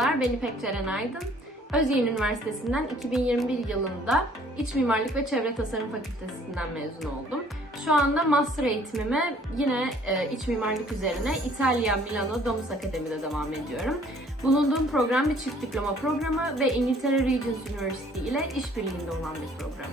ben İpek Ceren Aydın. Özyeğin Üniversitesi'nden 2021 yılında İç Mimarlık ve Çevre Tasarım Fakültesinden mezun oldum. Şu anda master eğitimime yine e, iç mimarlık üzerine İtalya Milano Domus Akademi'de devam ediyorum. Bulunduğum program bir çift diploma programı ve İngiltere Regents University ile işbirliğinde olan bir program.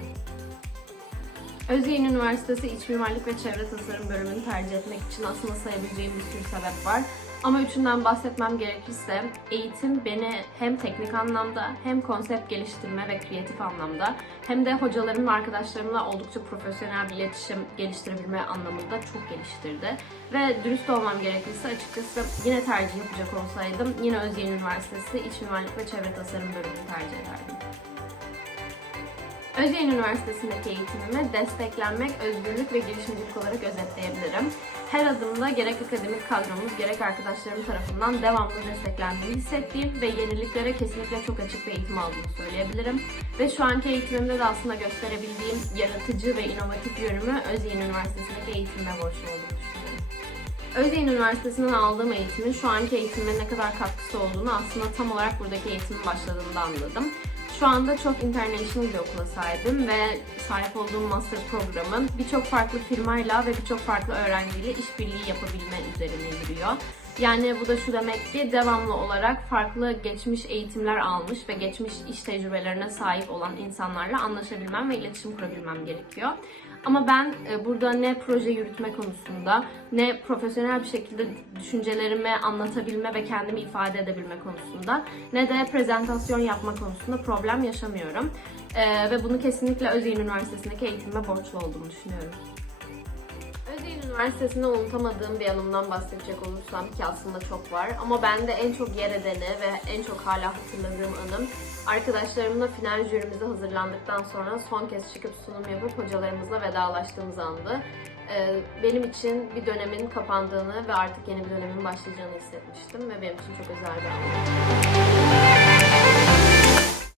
Özyeğin Üniversitesi İç Mimarlık ve Çevre Tasarım bölümünü tercih etmek için aslında sayabileceğim bir sürü sebep var. Ama üçünden bahsetmem gerekirse eğitim beni hem teknik anlamda hem konsept geliştirme ve kreatif anlamda hem de hocalarım ve arkadaşlarımla oldukça profesyonel bir iletişim geliştirebilme anlamında çok geliştirdi. Ve dürüst olmam gerekirse açıkçası yine tercih yapacak olsaydım yine Özyeğin Üniversitesi İç Mimarlık ve Çevre Tasarım bölümünü tercih ederdim. Özyeğin Üniversitesi'ndeki eğitimimi desteklenmek, özgürlük ve girişimcilik olarak özetleyebilirim. Her adımda gerek akademik kadromuz gerek arkadaşlarım tarafından devamlı desteklendiğini hissettiğim ve yeniliklere kesinlikle çok açık bir eğitim aldığımı söyleyebilirim. Ve şu anki eğitimimde de aslında gösterebildiğim yaratıcı ve inovatif yönümü Özyeğin Üniversitesi'ndeki eğitimime borçlu düşünüyorum. Özyeğin Üniversitesi'nden aldığım eğitimin şu anki eğitimime ne kadar katkısı olduğunu aslında tam olarak buradaki eğitimin başladığında anladım. Şu anda çok international bir okula sahibim ve sahip olduğum master programın birçok farklı firmayla ve birçok farklı öğrenciyle işbirliği yapabilme üzerine yürüyor. Yani bu da şu demek ki devamlı olarak farklı geçmiş eğitimler almış ve geçmiş iş tecrübelerine sahip olan insanlarla anlaşabilmem ve iletişim kurabilmem gerekiyor. Ama ben e, burada ne proje yürütme konusunda ne profesyonel bir şekilde düşüncelerimi anlatabilme ve kendimi ifade edebilme konusunda ne de prezentasyon yapma konusunda problem yaşamıyorum. E, ve bunu kesinlikle Özyeğin Üniversitesi'ndeki eğitimime borçlu olduğumu düşünüyorum. Özyeğin Üniversitesi'nde unutamadığım bir anımdan bahsedecek olursam ki aslında çok var ama bende en çok yer edeni ve en çok hala hatırladığım anım arkadaşlarımla final jürimize hazırlandıktan sonra son kez çıkıp sunum yapıp hocalarımızla vedalaştığımız andı. Ee, Benim için bir dönemin kapandığını ve artık yeni bir dönemin başlayacağını hissetmiştim ve benim için çok özel bir andı.